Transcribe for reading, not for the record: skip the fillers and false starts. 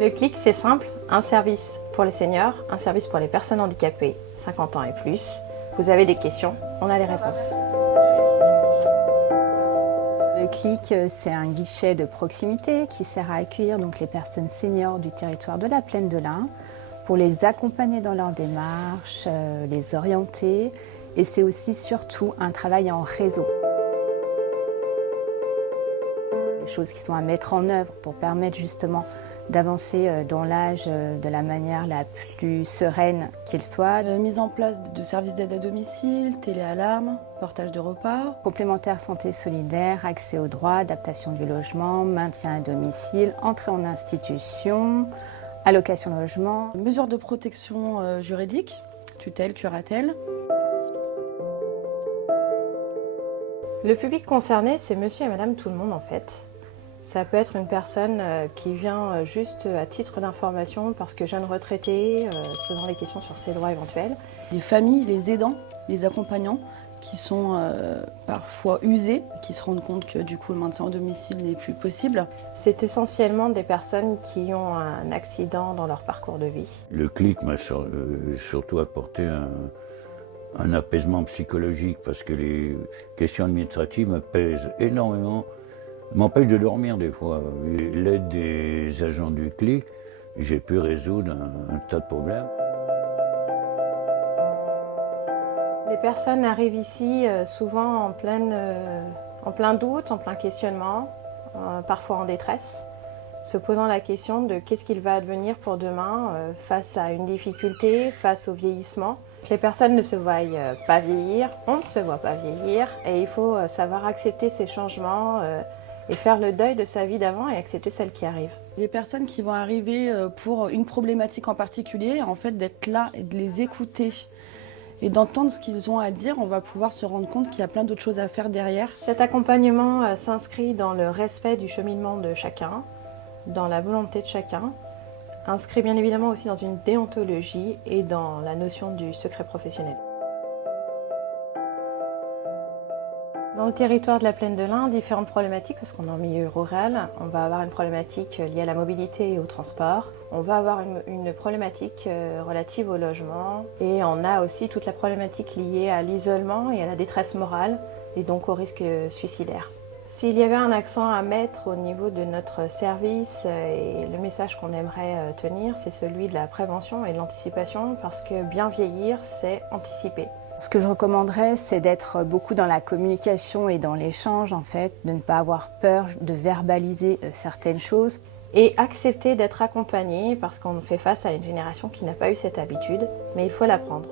Le CLIC, c'est simple, un service pour les seniors, un service pour les personnes handicapées, 50 ans et plus. Vous avez des questions, on a les réponses. Le CLIC, c'est un guichet de proximité qui sert à accueillir donc les personnes seniors du territoire de la Plaine de l'Ain pour les accompagner dans leur démarche, les orienter. Et c'est aussi surtout un travail en réseau. Des choses qui sont à mettre en œuvre pour permettre justement d'avancer dans l'âge de la manière la plus sereine qu'il soit. Mise en place de services d'aide à domicile, téléalarme, portage de repas. Complémentaire santé solidaire, accès aux droits, adaptation du logement, maintien à domicile, entrée en institution, allocation logement. Mesures de protection juridique, tutelle, curatelle. Le public concerné, c'est monsieur et madame tout le monde en fait. Ça peut être une personne qui vient juste à titre d'information parce que jeune retraité, se posant des questions sur ses droits éventuels. Les familles, les aidants, les accompagnants qui sont parfois usés, qui se rendent compte que du coup le maintien au domicile n'est plus possible. C'est essentiellement des personnes qui ont un accident dans leur parcours de vie. Le CLIC m'a surtout apporté un apaisement psychologique parce que les questions administratives me pèsent énormément, m'empêchent de dormir des fois. L'aide des agents du CLIC, j'ai pu résoudre un tas de problèmes. Les personnes arrivent ici souvent en plein doute, en plein questionnement, parfois en détresse, se posant la question de qu'est-ce qu'il va advenir pour demain face à une difficulté, face au vieillissement. Les personnes ne se voient pas vieillir, on ne se voit pas vieillir et il faut savoir accepter ces changements et faire le deuil de sa vie d'avant et accepter celle qui arrive. Les personnes qui vont arriver pour une problématique en particulier, en fait d'être là et de les écouter et d'entendre ce qu'ils ont à dire, on va pouvoir se rendre compte qu'il y a plein d'autres choses à faire derrière. Cet accompagnement s'inscrit dans le respect du cheminement de chacun, dans la volonté de chacun, inscrit bien évidemment aussi dans une déontologie et dans la notion du secret professionnel. Dans le territoire de la Plaine de l'Ain, différentes problématiques, parce qu'on est en milieu rural, on va avoir une problématique liée à la mobilité et au transport, on va avoir une problématique relative au logement et on a aussi toute la problématique liée à l'isolement et à la détresse morale et donc au risque suicidaire. S'il y avait un accent à mettre au niveau de notre service et le message qu'on aimerait tenir, c'est celui de la prévention et de l'anticipation parce que bien vieillir, c'est anticiper. Ce que je recommanderais, c'est d'être beaucoup dans la communication et dans l'échange, en fait, de ne pas avoir peur de verbaliser certaines choses. Et accepter d'être accompagné parce qu'on fait face à une génération qui n'a pas eu cette habitude, mais il faut l'apprendre.